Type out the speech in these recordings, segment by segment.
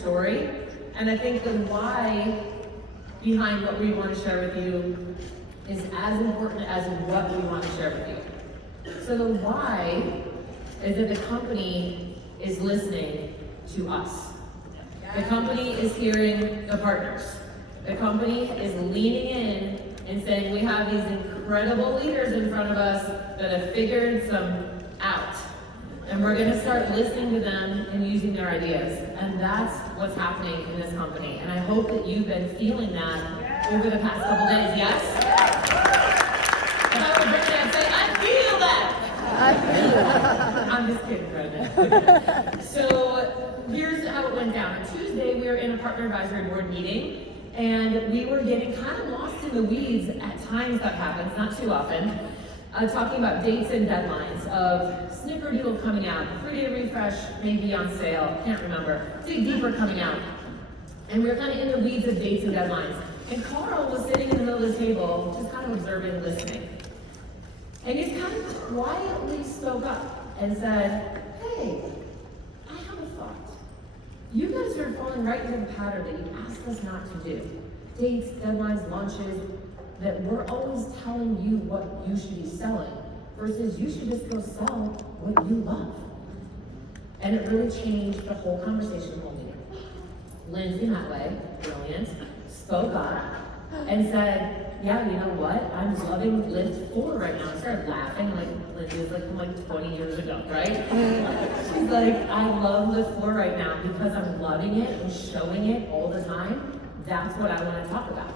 story, and I think the why behind what we want to share with you is as important as what we want to share with you. So the why is that the company is listening to us. The company is hearing the partners. The company is leaning in and saying, we have these incredible leaders in front of us that have figured some out. And we're going to start listening to them and using their ideas. And that's what's happening in this company. And I hope that you've been feeling that over the past couple days. Yes? If I were Brittany, I'd say, I feel that. I feel that. I'm just kidding, Brenda. So here's how it went down. On Tuesday, we were in a partner advisory board meeting, and we were getting kind of lost in the weeds. At times that happens, not too often. Talking about dates and deadlines of Snickerdoodle coming out, Pretty Refresh maybe on sale, can't remember, Dig Deeper coming out. And we were kind of in the weeds of dates and deadlines. And Carl was sitting in the middle of the table, just kind of observing, listening. And he kind of quietly spoke up and said, hey, I have a thought. You guys are falling right into the pattern that you asked us not to do. Dates, deadlines, launches, that we're always telling you what you should be selling versus you should just go sell what you love. And it really changed the whole conversation, the whole meeting. Lindsay Matway, brilliant, spoke up and said, yeah, you know what? I'm loving Lift 4 right now. I started laughing, like Lindsay was like 20 years ago, right? She's like, I love Lift 4 right now because I'm loving it and showing it all the time. That's what I want to talk about.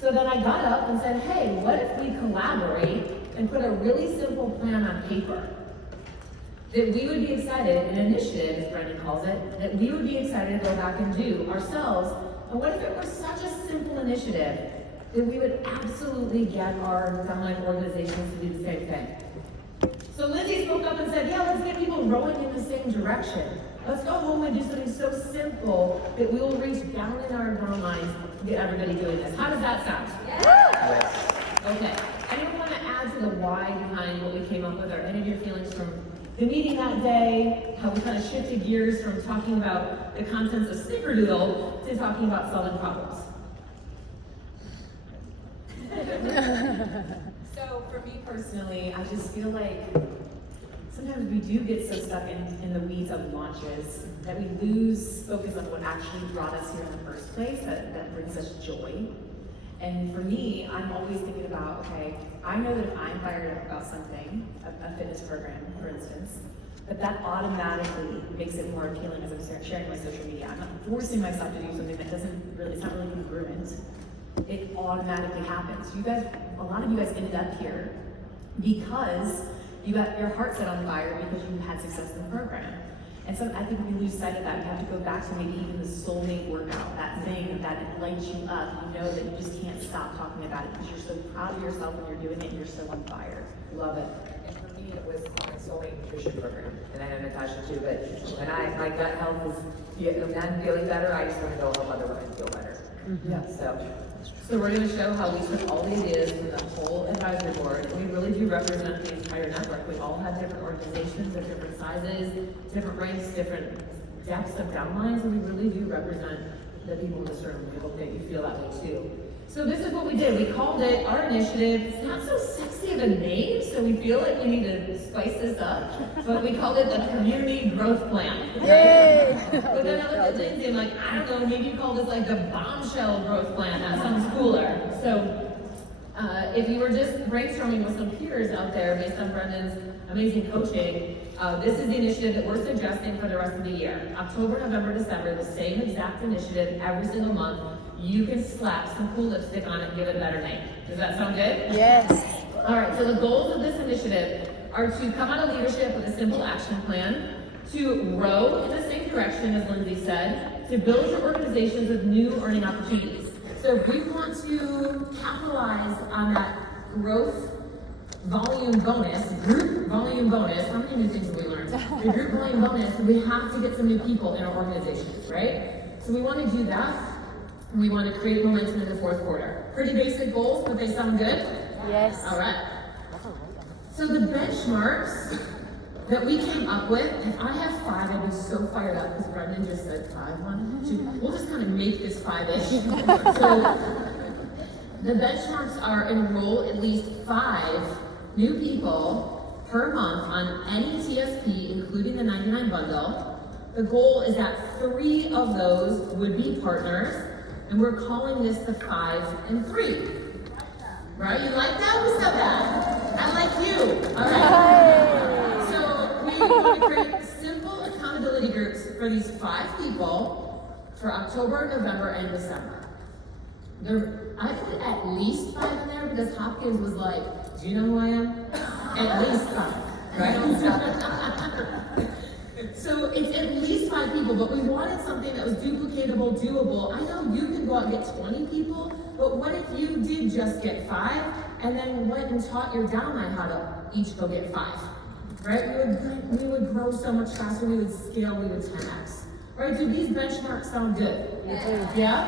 So then I got up and said, hey, what if we collaborate and put a really simple plan on paper? That we would be excited, an initiative, as Brendan calls it, that we would be excited to go back and do ourselves. And what if it were such a simple initiative that we would absolutely get our downline organizations to do the same thing? So Lindsay spoke up and said, yeah, let's get people rowing in the same direction. Let's go home and do something so simple that we will reach down in our downlines to get everybody doing this. How does that sound? Yes. Okay. Anyone want to add to the why behind what we came up with, or any of your feelings from the meeting that day, how we kind of shifted gears from talking about the contents of Snickerdoodle to talking about solving problems? So for me personally, I just feel like sometimes we do get so stuck in the weeds of launches that we lose focus on what actually brought us here in the first place, that brings us joy. And for me, I'm always thinking about, okay, I know that if I'm fired up about something, a fitness program, for instance, that automatically makes it more appealing as I'm sharing my social media. I'm not forcing myself to do something that it's not really congruent. It automatically happens. You guys, a lot of you guys ended up here because you got your heart set on fire because you had success in the program. And so I think we lose sight of that. We have to go back to maybe even the soulmate workout, that thing that lights you up. You know that you just can't stop talking about it because you're so proud of yourself when you're doing it and you're so on fire. Love it. And for me, it was my soulmate nutrition program. And I know Natasha too, but when my gut health was, when I'm feeling better, I just want to go help other women feel better. Mm-hmm. Yeah, So we're going to show how we took all the ideas from the whole advisory board, and we really do represent the entire network. We all have different organizations of different sizes, different ranks, different depths of downlines, and we really do represent the people in this room. We hope that you feel that way too. So this is what we did. We called it our initiative. It's not so sexy of a name, so we feel like we need to spice this up, but we called it the Community Growth Plan. Yay! But then I looked at Lindsay and like, I don't know, maybe you call this like the Bombshell Growth Plan. That sounds cooler. So if you were just brainstorming with some peers out there based on Brendan's amazing coaching, this is the initiative that we're suggesting for the rest of the year. October, November, December, the same exact initiative every single month. You can slap some cool lipstick on it and give it a better name. Does that sound good? Yes. All right, so the goals of this initiative are to come out of leadership with a simple action plan, to row in the same direction as Lindsay said, to build your organizations with new earning opportunities. So if we want to capitalize on that growth volume bonus, group volume bonus, how many new things have we learned? The group volume bonus, we have to get some new people in our organizations, right? So we want to do that. We want to create momentum in the fourth quarter. Pretty basic goals, but they sound good? Yes. All right. So the benchmarks that we came up with. If I have 5, I'd be so fired up because Brendan just said 5, 1, 2. We'll just kind of make this 5-ish. So the benchmarks are enroll at least 5 new people per month on any TSP, including the 99 bundle. The goal is that 3 of those would be partners, and we're calling this the 5 and 3. Right? You like that? Who said that? I like you. All right. So we want to create simple accountability groups for these 5 people for October, November, and December. I put at least 5 in there because Hopkins was like, do you know who I am? At least 5, right? So it's at least 5 people, but we wanted something that was duplicatable, doable. I know you can go out and get 20 people, but what if you did just get 5 and then went and taught your downline how to each go get 5, right? We would grow so much faster, we would scale, we would 10x. Right, do these benchmarks sound good? Yeah?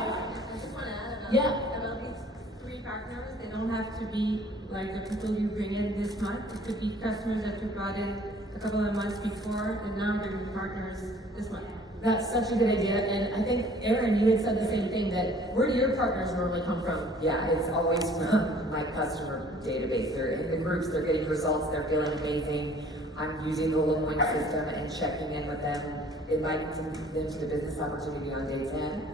I just want to add Yeah. about these 3 partners. They don't have to be like the people you bring in this month. It could be customers that you brought in a couple of months before, and now they're your partners this month. That's such a good idea, and I think, Erin, you had said the same thing, that where do your partners normally come from? Yeah, it's always from my customer database. They're in the groups, they're getting results, they're feeling amazing. I'm using the LeMoyne system and checking in with them, inviting them to the business opportunity on day 10.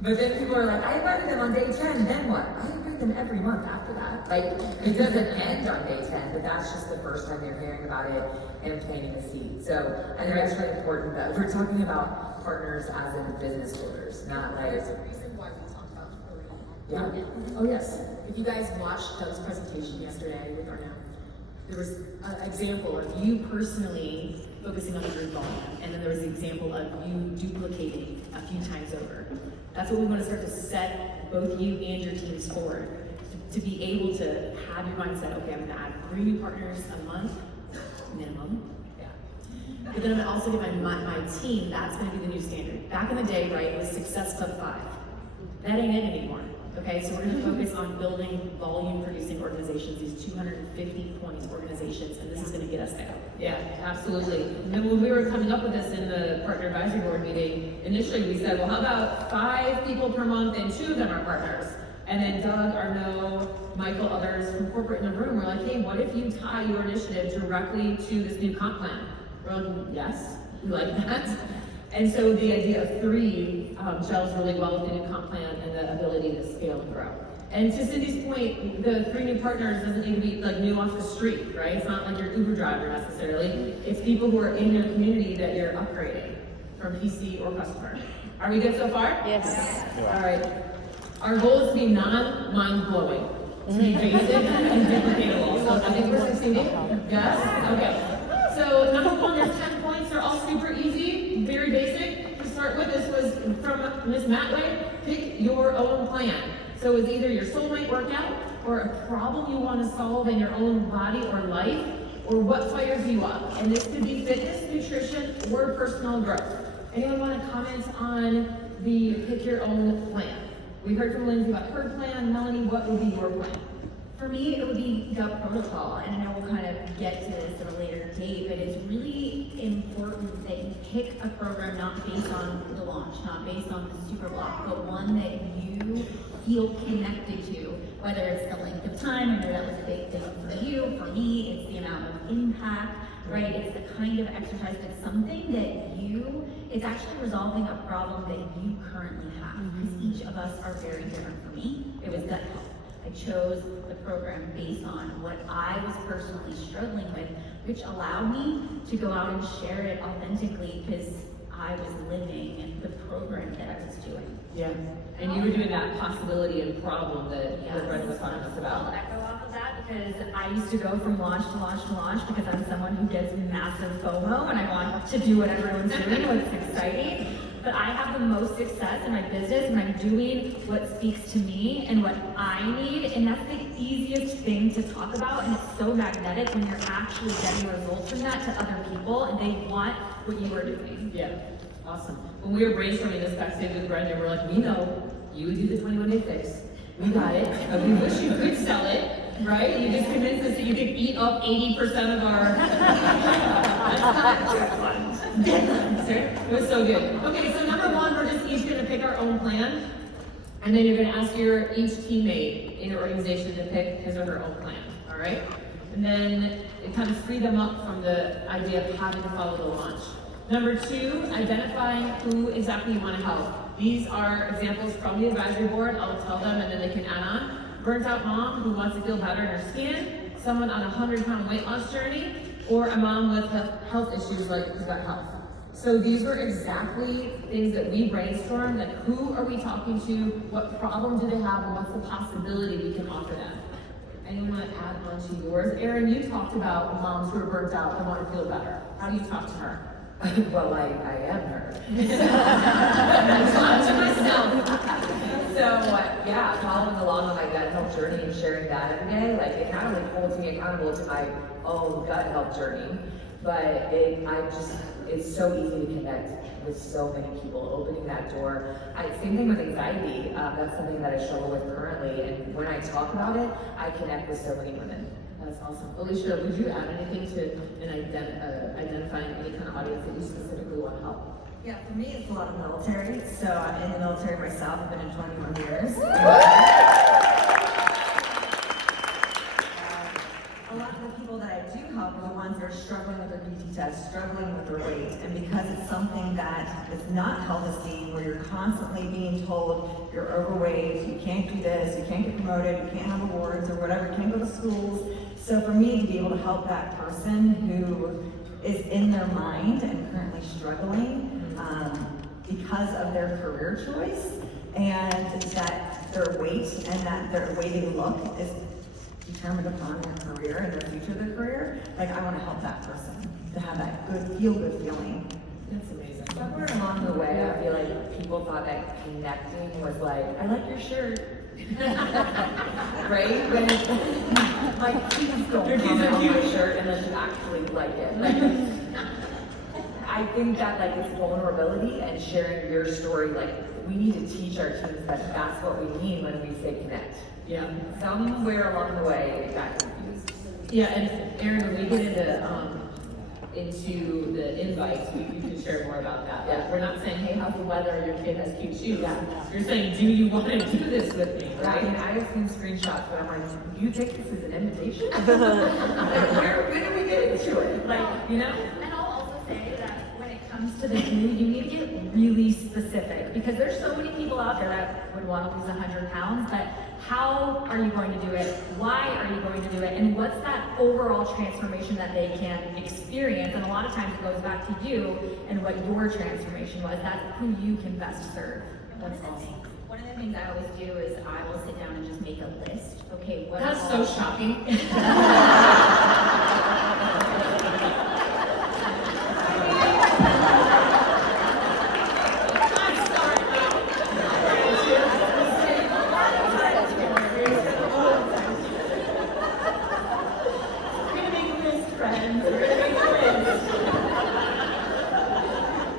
But then people are like, I invited them on day 10, then what? I invite them every month after that. Like, it doesn't end on day 10, but that's just the first time you're hearing about it and planting a seed. So I think it's really important that we're talking about partners as in business holders, not like, There's a reason why we talk about 3. yeah. Oh, yes. If you guys watched Doug's presentation yesterday with Arnaud, there was an example of you personally focusing on the group volume, and then there was the example of you duplicating a few times over. That's what we want to start to set both you and your teams forward, to be able to have your mindset, okay, I'm going to add 3 new partners a month, minimum. Yeah. But then I'm going to also give my team, that's going to be the new standard. Back in the day, right, it was Success Club 5. That ain't it anymore. Okay, so we're going to focus on building volume-producing organizations, these 250-point organizations, and this is going to get us there. Yeah, absolutely. And then when we were coming up with this in the partner advisory board meeting, initially we said, well, how about 5 people per month and 2 of them are partners? And then Doug, Arnaud, Michael, others from corporate in the room were like, hey, what if you tie your initiative directly to this new comp plan? We're like, yes, we like that. And so the idea of 3 gels really well with the new comp plan and the ability to scale and grow. And to Cindy's point, the 3 new partners doesn't need to be like new off the street, right? It's not like your Uber driver necessarily. It's people who are in your community that you're upgrading from PC or customer. Are we good so far? Yes. All right. Our goal is to be non-mind-blowing, to be basic and duplicatable. So I think we're succeeding? Yes? Okay. So number 1, there's 10 points. They're all super easy, very basic. To start with, this was from Ms. Matway. Pick your own plan. So it's either your soulmate workout, or a problem you want to solve in your own body or life, or what fires you up. And this could be fitness, nutrition, or personal growth. Anyone want to comment on the pick your own plan? We heard from Lindsay about her plan. Melanie, what would be your plan? For me, it would be gut protocol, and I know we'll kind of get to this at a later date, but it's really important that you pick a program not based on the launch, not based on the super block, but one that you feel connected to, whether it's the length of time. I know that was a big thing for you. For me, it's the amount of impact, right? It's the kind of exercise that's something that it's actually resolving a problem that you currently have, because each of us are very different. For me, it was gut health. I chose the program based on what I was personally struggling with, which allowed me to go out and share it authentically because I was living the program that I was doing. Yeah. And you were doing that possibility and problem that Brenda was talking to us I'll about. echo off of that because I used to go from launch to launch to launch because I'm someone who gets massive FOMO and I want to do what everyone's doing, what's exciting. But I have the most success in my business when I'm doing what speaks to me and what I need, and that's the easiest thing to talk about, and it's so magnetic when you're actually getting results from that to other people, and they want what you are doing. Yeah. Awesome. When we were brainstorming this backstage with Brenda, we're like, we know you would do the 21-day fix. We got it. We wish you could sell it. right? You just convinced us that you could eat up 80% of our. It was so good. Okay, so number one, we're just each gonna pick our own plan. And then you're gonna ask each teammate in your organization to pick his or her own plan, all right? And then it kind of free them up from the idea of having to follow the launch. Number two, identifying who exactly you want to help. These are examples from the advisory board. I'll tell them and then they can add on. Burnt out mom who wants to feel better in her skin, someone on a 100-pound weight loss journey, or a mom with health issues like gut health. So these were exactly things that we brainstormed, like who are we talking to, what problem do they have, and what's the possibility we can offer them. Anyone want to add on to yours? Erin, you talked about moms who are burnt out and want to feel better. How do you talk to her? Well, I am her. Talk to myself. So, yeah, following along on my gut health journey and sharing that every day, like, it kind of like holds me accountable to my own gut health journey. But it's so easy to connect with so many people, opening that door. Same thing with anxiety. That's something that I struggle with currently. And when I talk about it, I connect with so many women. That's awesome. Alicia, would you add anything to identifying any kind of audience that you specifically want to help? Yeah, for me, it's a lot of military. So I'm in the military myself. I've been in 21 years. A lot of the people that I do help are the ones that are struggling with their PT test, struggling with their weight. And because it's something that is not health-esteem, where you're constantly being told you're overweight, you can't do this, you can't get promoted, you can't have awards or whatever, you can't go to schools. So for me to be able to help that person who is in their mind and currently struggling because of their career choice, and that their weight and that their way they look is determined upon their career and the future of their career, like I want to help that person to have that good feeling. That's amazing. Somewhere along the way, I feel like people thought that connecting was like, I like your shirt. Right? When it's like, please don't comment on my shirt unless you actually like it. Like, I think that like it's vulnerability and sharing your story. Like, we need to teach our teams that that's what we mean when we say connect. Yeah. Somewhere along the way, it got confused. Yeah, and Erin, when we get into the invites, we can share more about that. Like, we're not saying, hey, how's the weather? Your kid has cute shoes. You're saying, do you want to do this with me? Right, and I have seen screenshots, but I'm like, do you take this as an invitation? When are we getting to it? Like, you know? And I'll also say that when it comes to the do, you need to get really specific, because there's so many people out there that would want to lose 100 pounds, but how are you going to do it? Why are you going to do it? And what's that overall transformation that they can experience? And a lot of times it goes back to you and what your transformation was. That's who you can best serve. That's awesome. One of the things I always do is I will sit down and just make a list. Okay, what That's all- so shocking.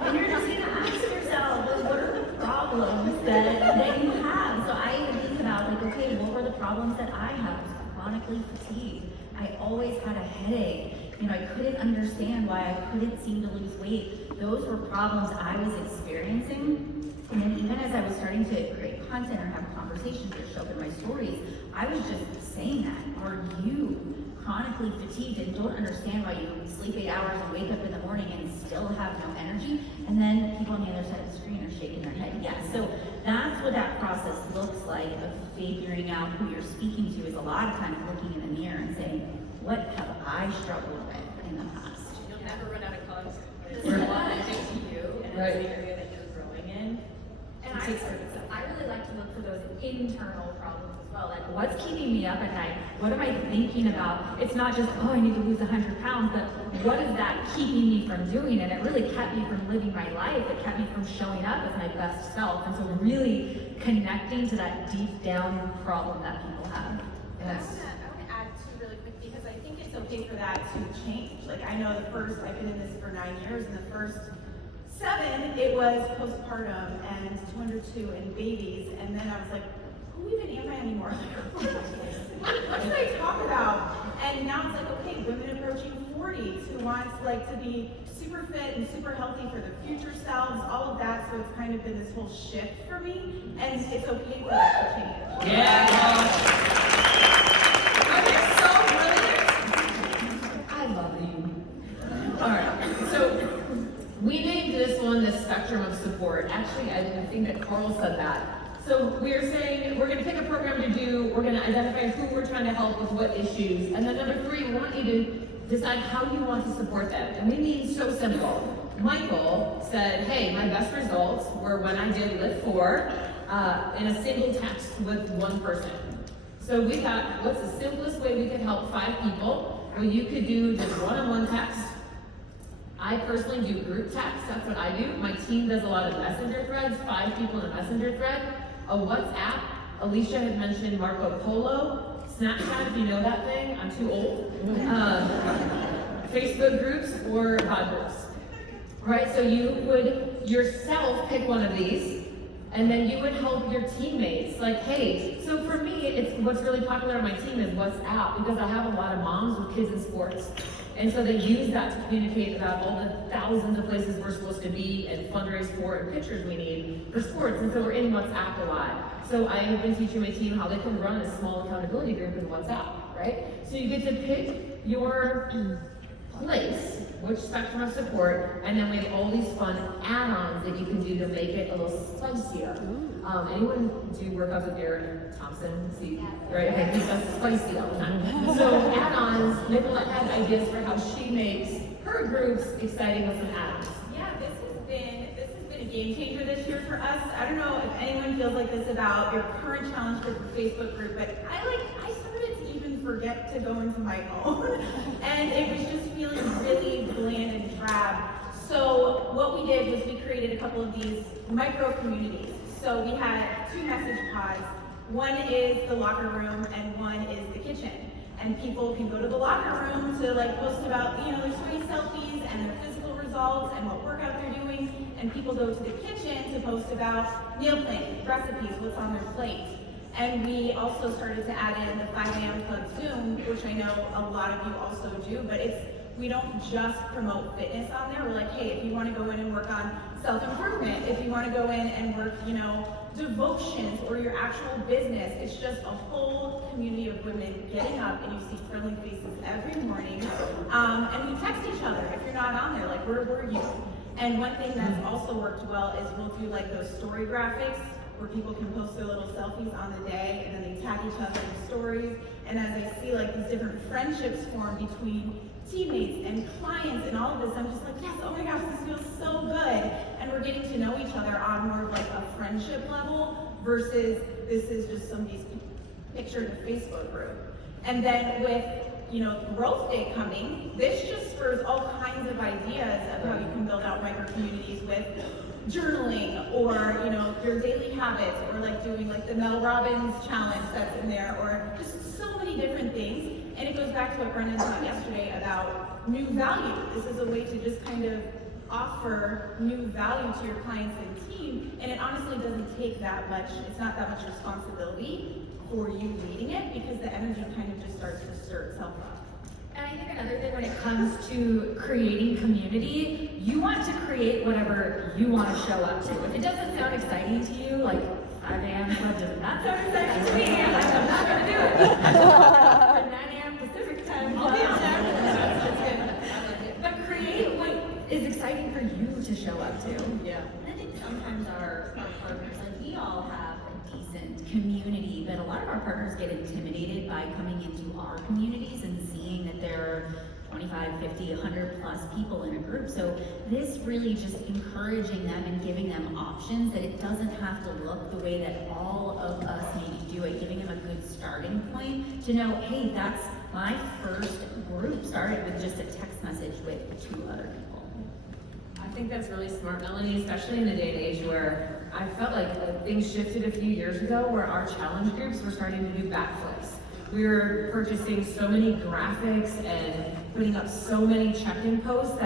And you're just gonna ask yourself, well, what are the problems that you have? So I even think about like, okay, what were the problems that I have? Chronically fatigued. I always had a headache. You know, I couldn't understand why I couldn't seem to lose weight. Those were problems I was experiencing. And then even as I was starting to create content or have conversations or show up in my stories, I was just saying that. Are you chronically fatigued and don't understand why you sleep 8 hours and wake up in the morning and still have no energy? And then people on the other side of the screen are shaking their head yes. So that's what that process looks like of figuring out who you're speaking to, is a lot of times looking in the mirror and saying, what have I struggled with in the past? You'll never run out of content. It's authentic to you, and Right. it's the area that you're growing in. And It takes care of itself. I really like to look for those internal problems as well. Like, what's keeping me up at night? What am I thinking about? It's not just, oh, I need to lose 100 pounds, but what is that keeping me from doing? And it really kept me from living my life. It kept me from showing up as my best self. And so really connecting to that deep down problem that people have. And I want to add too really quick, because I think it's okay for that to change. Like, I know I've been in this for 9 years, and the first 7, it was postpartum and 202 and babies, and then I was like, who even am I anymore? What did I talk about? And now it's like, okay, women approaching 40 who wants like to be super fit and super healthy for their future selves, all of that. So it's kind of been this whole shift for me, and it's okay for that to change. Yeah. Okay, so brilliant. I love you. All right, so we named this one the spectrum of support. Actually, I think that Carl said that. So we're saying we're going to pick a program to do, we're going to identify who we're trying to help with what issues, and then number 3, we want you to decide how you want to support them. And we mean so simple. Michael said, hey, my best results were when I did Lift 4 in a single text with one person. So we thought, what's the simplest way we could help 5 people? Well, you could do just one-on-one text. I personally do group text, that's what I do. My team does a lot of messenger threads, 5 people in a messenger thread. A WhatsApp, Alicia had mentioned Marco Polo, Snapchat, if you know that thing, I'm too old. Facebook groups or groups. Right, so you would yourself pick one of these, and then you would help your teammates. Like, hey, so for me, it's what's really popular on my team is WhatsApp, because I have a lot of moms with kids in sports. And so they use that to communicate about all the thousands of places we're supposed to be and fundraise for and pictures we need for sports. And so we're in WhatsApp a lot. So I have been teaching my team how they can run a small accountability group in WhatsApp, right? So you get to pick your place, which spectrum of support, and then we have all these fun add-ons that you can do to make it a little spicier. Anyone do workouts with Erin Thompson? See, right? Okay, he does spicy all the time. So add-ons, Nicolette had ideas for how she makes her groups exciting with some add-ons. Yeah, this has been a game changer this year for us. I don't know if anyone feels like this about your current challenge group or Facebook group, but I started to even forget to go into my own, and it was just feeling really bland and drab. So what we did was we created a couple of these micro communities. So we had 2 message pods. One is the locker room and one is the kitchen. And people can go to the locker room to like post about, their sweaty selfies and their physical results and what workout they're doing. And people go to the kitchen to post about meal planning, recipes, what's on their plate. And we also started to add in the 5 a.m. Club Zoom, which I know a lot of you also do, but we don't just promote fitness on there. We're like, hey, if you want to go in and work on self-improvement, if you want to go in and work, devotions or your actual business, it's just a whole community of women getting up, and you see friendly faces every morning. And we text each other if you're not on there, like, where were you? And one thing that's also worked well is we'll do like those story graphics where people can post their little selfies on the day, and then they tag each other in stories. And as I see like these different friendships form between teammates and clients and all of this, I'm just like, yes, oh my gosh, this feels so good. And we're getting to know each other on more of like a friendship level versus this is just somebody's picture in a Facebook group. And then with, Growth Day coming, this just spurs all kinds of ideas of how you can build out micro communities with journaling or, your daily habits, or like doing like the Mel Robbins challenge that's in there, or just so many different things. And it goes back to what Brendan taught yesterday about new value. This is a way to just kind of offer new value to your clients and team. And it honestly doesn't take that much, it's not that much responsibility for you leading it, because the energy kind of just starts to stir itself up. And I think another thing when it comes to creating community, you want to create whatever you want to show up to. If it doesn't sound exciting to you, like 5 a.m. club does not sound exciting to me, I'm not going to do it. Or 9 a.m. Pacific time, I'll be on there. But create what is exciting for you to show up to. Yeah. And I think sometimes our partners, like we all have a decent community, but a lot of our partners get intimidated by coming into our communities and seeing that there are 25, 50, 100 plus people in a group. So this really just encouraging them and giving them options, that it doesn't have to look the way that all of us maybe do it, giving them a good starting point to know, hey, that's my first group started with just a text message with 2 other people. I think that's really smart, Melanie, especially in the day and age where I felt like things shifted a few years ago where our challenge groups were starting to do backflips. We were purchasing so many graphics and putting up so many check-in posts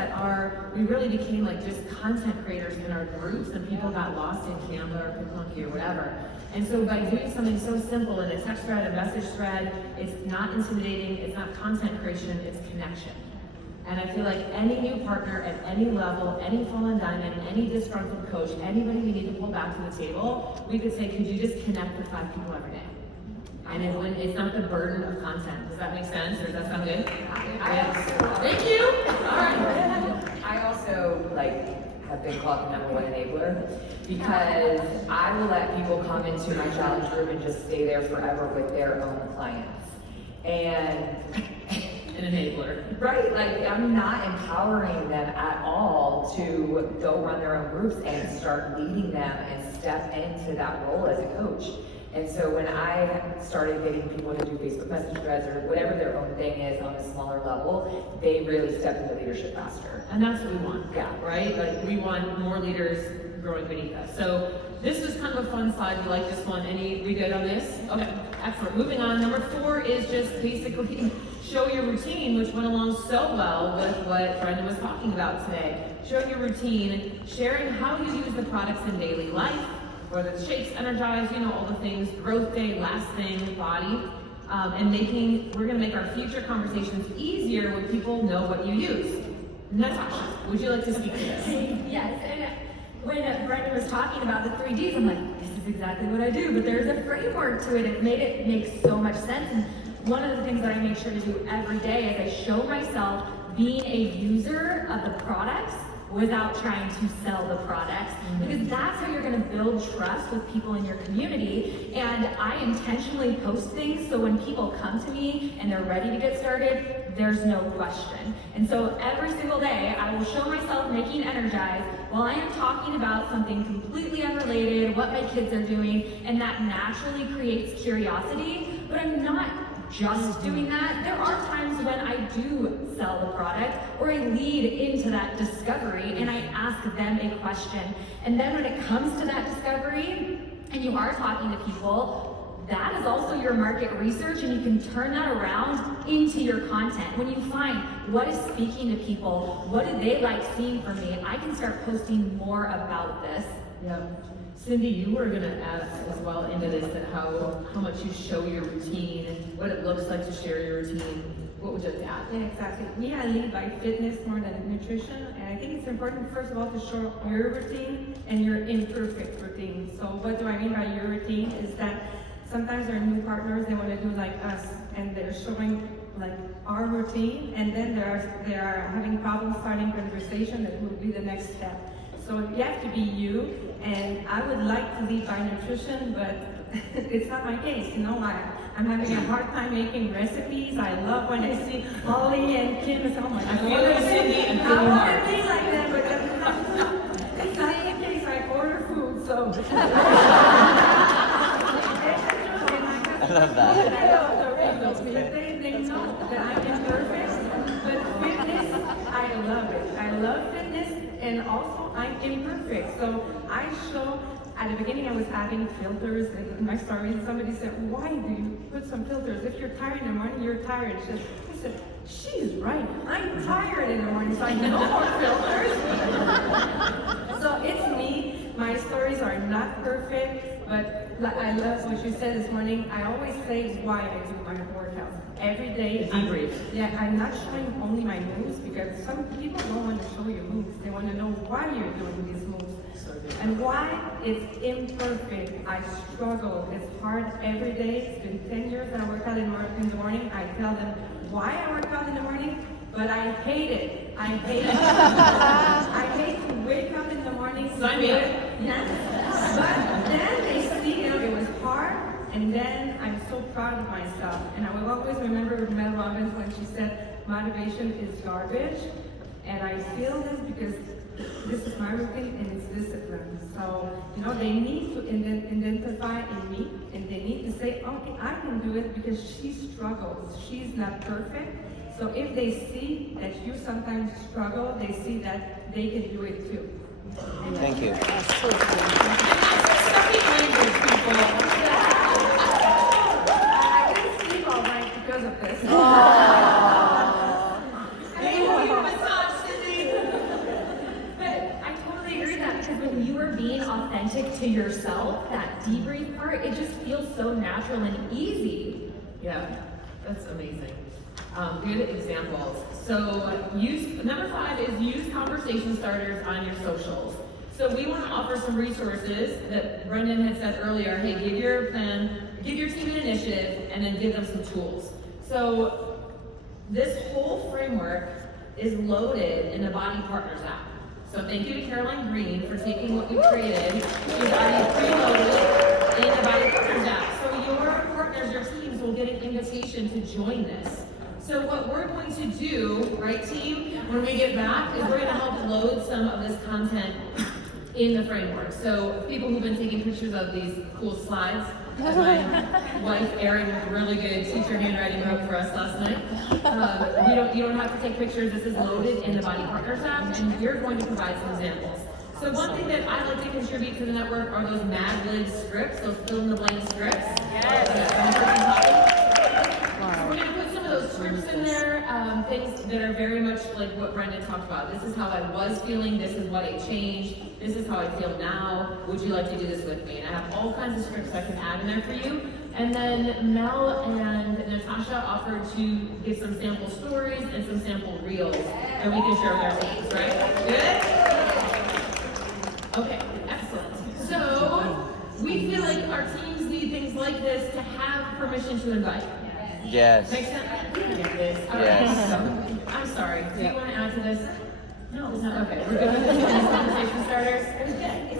we really became like just content creators in our groups, and people got lost in Canva or PicMonkey or whatever. And so by doing something so simple in a text thread, a message thread, it's not intimidating, it's not content creation, it's connection. And I feel like any new partner at any level, any fallen diamond, any disgruntled coach, anybody we need to pull back to the table, we could say, could you just connect with 5 people every day? And it's not the burden of content. Does that make sense, or does that sound good? Thank you. All right. I also have been called the #1 enabler because I will let people come into my challenge group and just stay there forever with their own clients. And An enabler. right, I'm not empowering them at all to go run their own groups and start leading them and step into that role as a coach. And so when I started getting people to do Facebook message threads or whatever their own thing is on a smaller level, they really stepped into leadership faster. And that's what we want. Yeah. Right? Like, we want more leaders growing beneath us. So this was kind of a fun slide. You like this one? We good on this? Okay, excellent. Moving on. Number 4 is just basically show your routine, which went along so well with what Brenda was talking about today. Showing your routine, sharing how you use the products in daily life, whether it's shakes, energize, all the things, growth day, last thing, body, and we're gonna make our future conversations easier when people know what you use. Natasha, would you like to speak to this? Yes, and when Brenda was talking about the 3Ds, I'm like, this is exactly what I do, but there's a framework to it. It made it make so much sense. And one of the things that I make sure to do every day is I show myself being a user of the products without trying to sell the products, because that's how you're going to build trust with people in your community. And I intentionally post things so when people come to me and they're ready to get started, there's no question. And so every single day I will show myself making Energize while I am talking about something completely unrelated, what my kids are doing, and that naturally creates curiosity. But I'm not just doing that. There are times when I do sell the product or I lead into that discovery and I ask them a question. And then when it comes to that discovery and you are talking to people, that is also your market research, and you can turn that around into your content. When you find what is speaking to people, what do they like seeing from me, I can start posting more about this. Yep. Cindy, you were going to add as well into this that how much you show your routine, what it looks like to share your routine. What would you like to add? Yeah, exactly. Me, I lead by fitness more than nutrition, and I think it's important, first of all, to show your routine and your imperfect routine. So what do I mean by your routine is that sometimes there are new partners, they want to do like us, and they're showing like our routine, and then they are having problems starting conversation that will be the next step. So you have to be you, and I would like to lead by nutrition, but it's not my case. I'm having a hard time making recipes. I love when I see Holly and Kim and oh my God. I feel like Cindy and I feeling want hard. to be like them, but it's not the case. I order food, so. I love that. They know that I'm imperfect, but fitness, I love it. I love fitness, and also I'm imperfect. So I show, at the beginning I was adding filters in my stories, and somebody said, why do you put some filters? If you're tired in the morning, you're tired. I said, she's right. I'm tired in the morning, so I need no more filters. So it's me. My stories are not perfect, but I love what you said this morning. I always say why I do my workouts. Every day, I'm not showing only my moves, because some people don't want to show you moves. They want to know why you're doing these moves. And why it's imperfect. I struggle. It's hard every day. It's been 10 years that I work out in the morning. I tell them why I work out in the morning, but I hate it. I hate it. I hate to wake up in the morning. Sign me up. Yes. But then they see, it was hard, and then I'm so proud of myself. And I will always remember Mel Robbins when she said, motivation is garbage. And I feel this because this is my routine and it's discipline. So, they need to identify in me, and they need to say, okay, I can do it because she struggles. She's not perfect. So if they see that you sometimes struggle, they see that they can do it too. Thank you. I didn't sleep all night because of this. that debrief part, it just feels so natural and easy. Yeah, that's amazing. Good examples. So number 5 is use conversation starters on your socials. So we want to offer some resources that Brendan had said earlier. Hey, give your plan, give your team an initiative, and then give them some tools. So this whole framework is loaded in the Body Partners app. So thank you to Caroline Green for taking what we created. She's already preloaded in the Body Partners app. So your partners, your teams will get an invitation to join this. So what we're going to do, right team, when we get back, is we're going to help load some of this content in the framework. So people who've been taking pictures of these cool slides, that my wife Erin with really good teacher handwriting wrote for us last night. You don't have to take pictures. This is loaded in the Body Partners app, and you're going to provide some examples. So one thing that I like to contribute to the network are those Mad Lib scripts, those fill-in-the-blank scripts. Yes. So we're going to put some of those scripts in there, things that are very much like what Brendan talked about. This is how I was feeling. This is what I changed. This is how I feel now. Would you like to do this with me? And I have all kinds of scripts I can add in there for you. And then Mel and Natasha offered to give some sample stories and some sample reels that we can share with our teams, right? Good? Okay, excellent. So we feel like our teams need things like this to have permission to invite. Yes. Make sense? Yes. I'm sorry. Do you want to add to this? No, it's not. Okay, we're good with this conversation starters?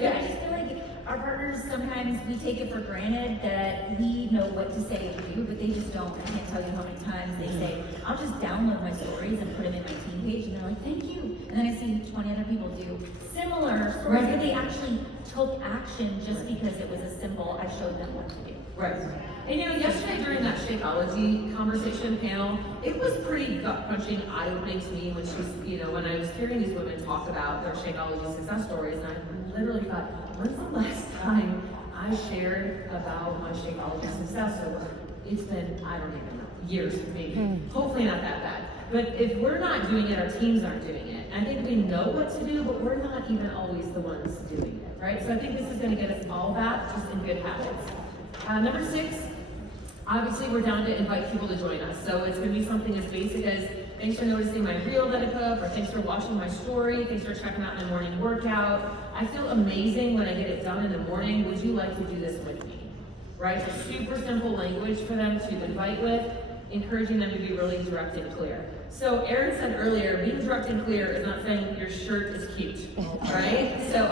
Yeah, I just feel like our partners, sometimes we take it for granted that we know what to say and do, but they just don't. I can't tell you how many times they say, I'll just download my stories and put them in my team page, and they're like, thank you. And then I see 20 other people do similar stories, but they actually took action just because it was a simple, I showed them what to do. Right. And yesterday during that Shakeology conversation panel, it was pretty gut-punching, eye-opening to me when I was hearing these women talk about their Shakeology success stories, and I literally thought, when's the last time I shared about my Shakeology success? So it's been, I don't even know, years maybe. Hopefully not that bad. But if we're not doing it, our teams aren't doing it. I think we know what to do, but we're not even always the ones doing it, right? So I think this is going to get us all back just in good habits. Number 6, obviously we're down to invite people to join us. So it's going to be something as basic as thanks for noticing my reel that I put up, or thanks for watching my story, thanks for checking out my morning workout. I feel amazing when I get it done in the morning. Would you like to do this with me? Right? Super simple language for them to invite with, encouraging them to be really direct and clear. So Erin said earlier, being direct and clear is not saying your shirt is cute, right? So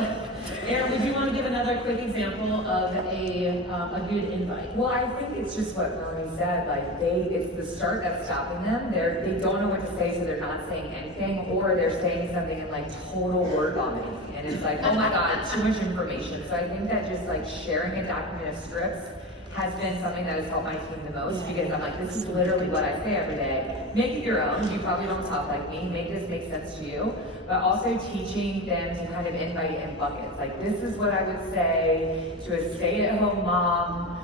Erin, would you want to give another quick example of a good invite? Well, I think it's just what Melanie said, like it's the start that's stopping them. They don't know what to say, so they're not saying anything, or they're saying something in like total word vomiting. And it's like, oh my God, too much information. So I think that just like sharing a document of scripts has been something that has helped my team the most, because I'm like, this is literally what I say every day. Make it your own. You probably don't talk like me. Make this make sense to you. But also teaching them to kind of invite in buckets. Like, this is what I would say to a stay-at-home mom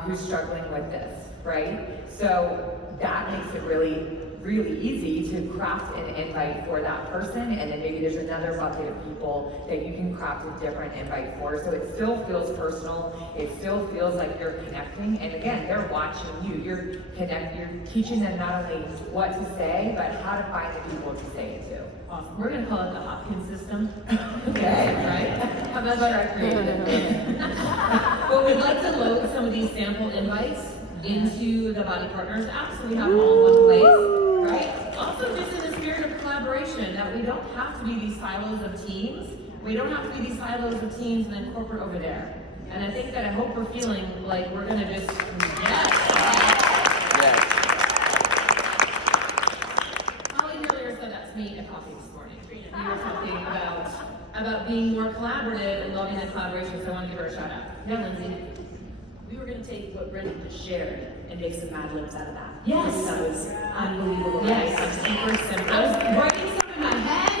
who's struggling with this, right? So that makes it really, really easy to craft an invite for that person, and then maybe there's another bucket of people that you can craft a different invite for. So it still feels personal, it still feels like you're connecting, and again, they're watching you. You're teaching them not only what to say, but how to find the people to say it to. Awesome. We're going to call it the Hopkins system. Okay. Right? How about I created it? But we'd like to load some of these sample invites into the Body Partners app, so we have them all in one place, right? Also, just in the spirit of collaboration, that we don't have to be these silos of teams. We don't have to be these silos of teams and then corporate over there. And I think that I hope we're feeling like we're going to just, Holly earlier said that to me at coffee this morning. We were talking about being more collaborative and loving the collaboration, so I want to give her a shout out. Yeah, Lindsay. We were going to take what Brendan just shared and make some Mad Libs out of that. Yes. That was unbelievable. Yes. Super simple. I was writing something in my head.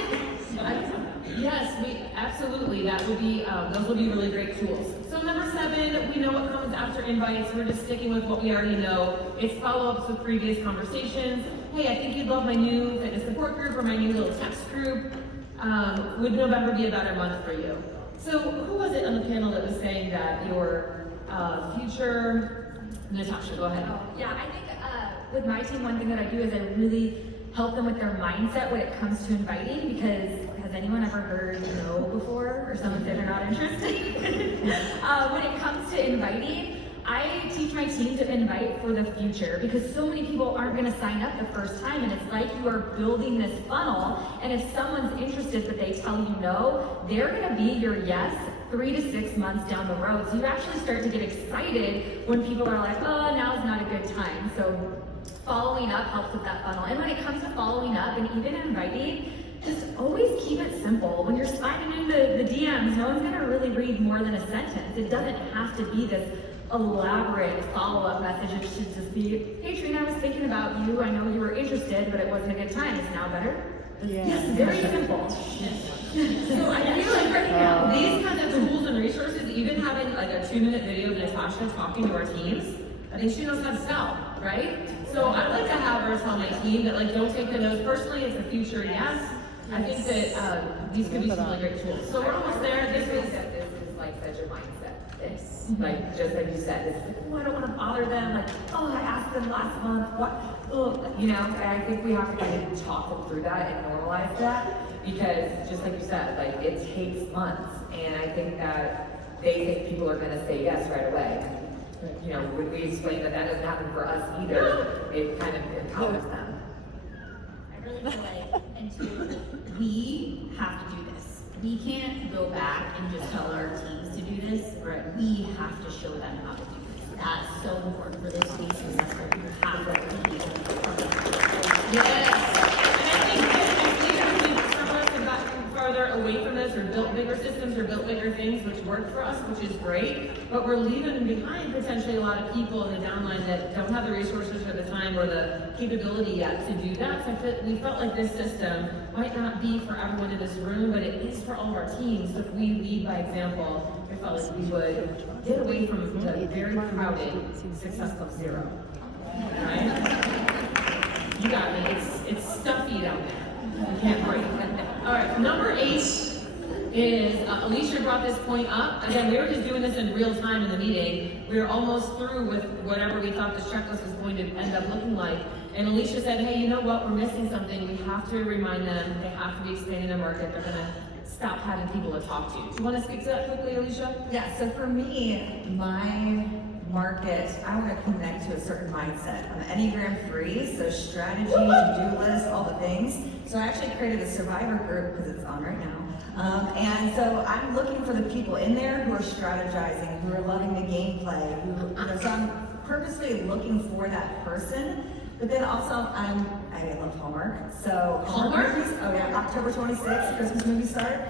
Yes, absolutely. That would be, those would be really great tools. So number 7, we know what comes after invites. We're just sticking with what we already know. It's follow-ups with previous conversations. Hey, I think you'd love my new fitness support group or my new little text group. Would November be a better month for you? So who was it on the panel that was saying that your future, Natasha, go ahead. Yeah, I think with my team, one thing that I do is I really help them with their mindset when it comes to inviting, because has anyone ever heard no before, or someone said they're not interested? When it comes to inviting, I teach my team to invite for the future, because so many people aren't gonna sign up the first time, and it's like you are building this funnel, and if someone's interested but they tell you no, they're gonna be your yes 3 to 6 months down the road. So you actually start to get excited when people are like, oh, now's not a good time. So following up helps with that funnel. And when it comes to following up and even inviting, just always keep it simple. When you're sliding into the DMs, no one's gonna really read more than a sentence. It doesn't have to be this elaborate follow-up message. It should just be, hey Trina, I was thinking about you. I know you were interested, but it wasn't a good time. Is now better? Yes, very simple. So I feel like these kinds of tools and resources, even having like a 2-minute video of Natasha talking to our teams, I think she knows how to sell, right? So I'd like to have her tell my team that like, don't take the no's personally, it's a future yes. I think that these could be some really great tools. So we're almost there. This is like such a mindset. It's like, just like you said, it's like, oh, I don't want to bother them. Like, oh, I asked them last month. What? Oh, you know, and I think we have to kind of talk them through that and normalize that, because just like you said, like it takes months, and I think that they think people are going to say yes right away. You know, when we explain that that doesn't happen for us either, it kind of empowers them. I really feel like, and two, we have to do this. We can't go back and just tell our teams to do this. Right. We have to show them how to do this. That's so important for this to be successful. You have to be. Yes. And I think that some of us have gotten farther away from this, or built bigger systems, or built bigger things, which work for us, which is great. But we're leaving behind potentially a lot of people in the downline that don't have the resources or the time or the capability yet to do that. So we felt like this system might not be for everyone in this room, but it is for all of our teams. So if we lead by example, I felt like we would get away from the very crowded Success Club Zero. Right? You got me. It's stuffy down there. You can't breathe. All right, number 8 is, Alicia brought this point up. Again, we were just doing this in real time in the meeting. We were almost through with whatever we thought this checklist was going to end up looking like. And Alicia said, hey, you know what? We're missing something. We have to remind them they have to be expanding their market. They're going to stop having people to talk to. Do you want to speak to that quickly, Alicia? Yeah, so for me, my market, I want to connect to a certain mindset. I'm Enneagram 3, so strategy, to-do list, all the things. So I actually created a survivor group, because it's on right now. And so I'm looking for the people in there who are strategizing, who are loving the gameplay, who, you know, so I'm purposely looking for that person. But then also, I love Hallmark. So Hallmark? movies, oh yeah, October 26th, Christmas movie start.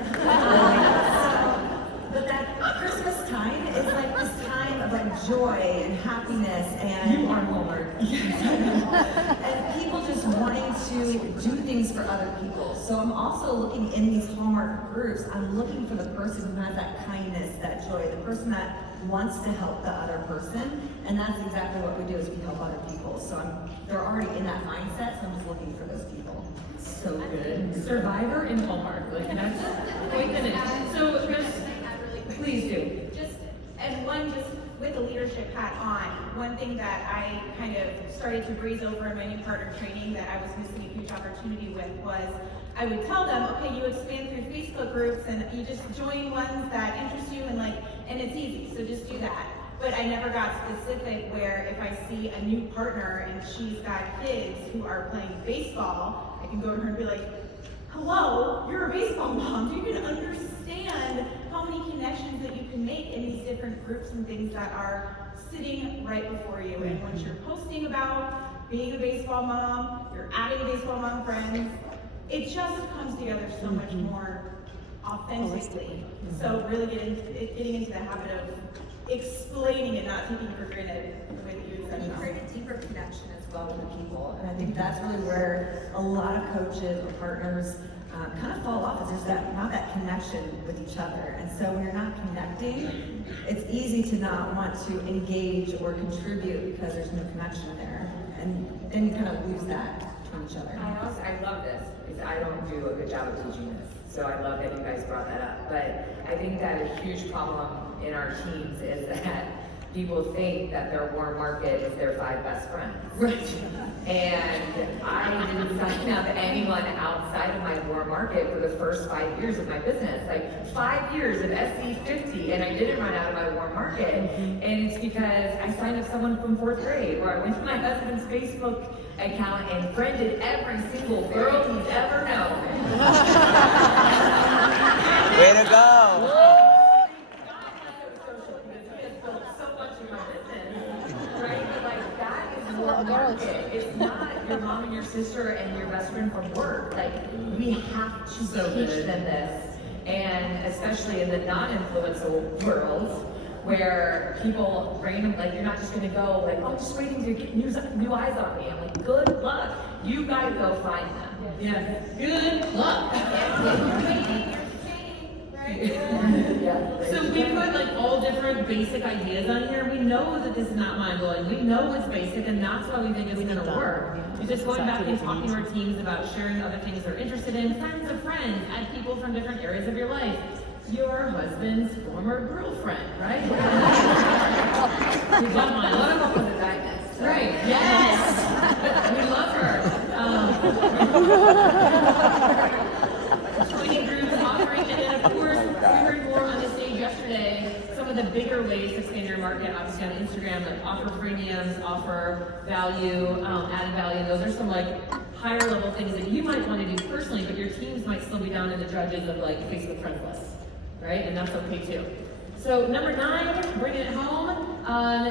But that Christmas time is like this time of like joy and happiness, and You are Hallmark. and people just wanting to do things for other people. So I'm also looking in these Hallmark groups, I'm looking for the person who has that kindness, that joy, the person that wants to help the other person, and that's exactly what we do, is we help other people. So they're already in that mindset, so I'm just looking for those people. So good. Survivor and Hallmark. Like, that's quite the name. So just, please do. Just with the leadership hat on, one thing that I kind of started to breeze over in my new partner training that I was missing a huge opportunity with was, I would tell them, okay, you expand through Facebook groups and you just join ones that interest you, and it's easy, so just do that. But I never got specific where if I see a new partner and she's got kids who are playing baseball, I can go to her and be like, hello, you're a baseball mom. You can understand how many connections that you can make in these different groups and things that are sitting right before you. And once you're posting about being a baseball mom, you're adding baseball mom friends, it just comes together so much more authentically. So really getting into the habit of explaining it, not taking it for granted the way that you said You it. create a deeper connection as well with the people, and I think that's really where a lot of coaches or partners kind of fall off, is there's not that connection with each other. And so when you're not connecting, it's easy to not want to engage or contribute because there's no connection there, and then you kind of lose that from each other. I love this, because I don't do a good job of teaching this. So I love that you guys brought that up. But I think that a huge problem in our teams is that people think that their warm market is their 5 best friends. Right. And I didn't sign up anyone outside of my warm market for the first 5 years of my business. Like 5 years of SC50, and I didn't run out of my warm market. And it's because I signed up someone from 4th grade, where I went to my husband's Facebook account and friended every single girl he's ever known. Way to go! It's not your mom and your sister and your best friend from work. Like, we have to teach them this. And especially in the non-influencer world, where people random, like, you're not just gonna go, like, oh, I'm just waiting to get new eyes on me. I'm like, good luck. You gotta go find them. Yeah. Good luck. Yeah. So we put like all different basic ideas on here. We know that this is not mind-blowing. We know it's basic, and that's why we think it's gonna work. It's just going back and talking to our teams about sharing other things they're interested in. Friends of friends, add people from different areas of your life. Your husband's former girlfriend, right? We got mine. One of them was a diamond. Right, yes. We love her. Joining groups, offering, and then of course, we heard more on the stage yesterday, some of the bigger ways to expand your market, obviously on Instagram, like offer premiums, offer value, added value. Those are some like higher level things that you might want to do personally, but your teams might still be down in the judges of like Facebook friends lists, right? And that's okay too. So number 9, bringing it home.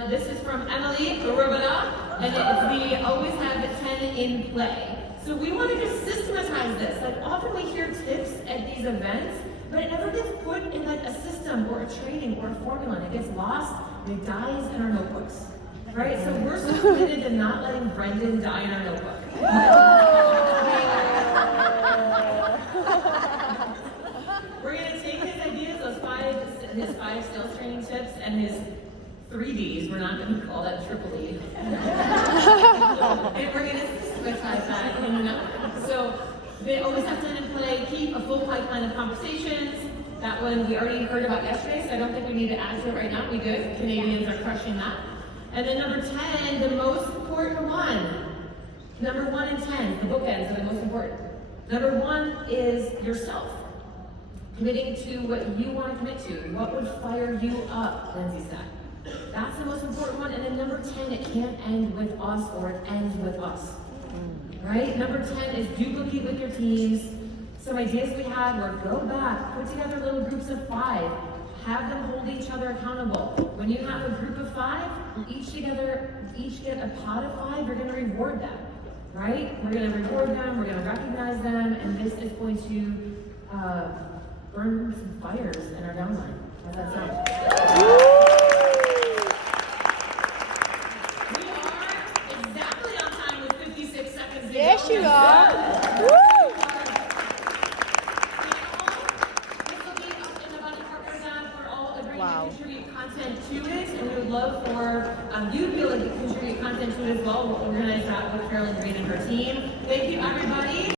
This is from Emily Rubada, and it's the always have 10 in play. So we want to just systematize this. Like often we hear tips at these events, but it never gets put in like a system or a training or a formula, and it gets lost and it dies in our notebooks, right? So we're so committed to not letting Brendan die in our notebook. We're gonna take his ideas, his 5 sales training tips, and his 3Ds. We're not gonna call that triple E. And we're gonna systematize that. So they always have 10 in play. Keep a full pipeline of conversations. That one we already heard about yesterday, so I don't think we need to add to it right now. We good. Canadians are crushing that. And then number 10, the most important one. Number 1 and 10, the bookends are the most important. Number 1 is yourself. Committing to what you want to commit to. What would fire you up, Lindsay said. That's the most important one. And then number 10, it can't end with us, or it ends with us. Right? Number 10 is duplicate with your teams. Some ideas we had were go back, put together little groups of 5, have them hold each other accountable. When you have a group of 5, each get a pot of 5, you're gonna reward them. Right? We're gonna reward them, we're gonna recognize them, and this is going to burn some fires in our downline. How's that sound? We are exactly on time with 56 seconds to go. Yes, you are. Woo! This will be up in the Body Partner tab for all agreeing to contribute content to it, and we would love for you to be able to contribute content to it as well. We'll organize that with Carolyn Green and her team. Thank you, everybody.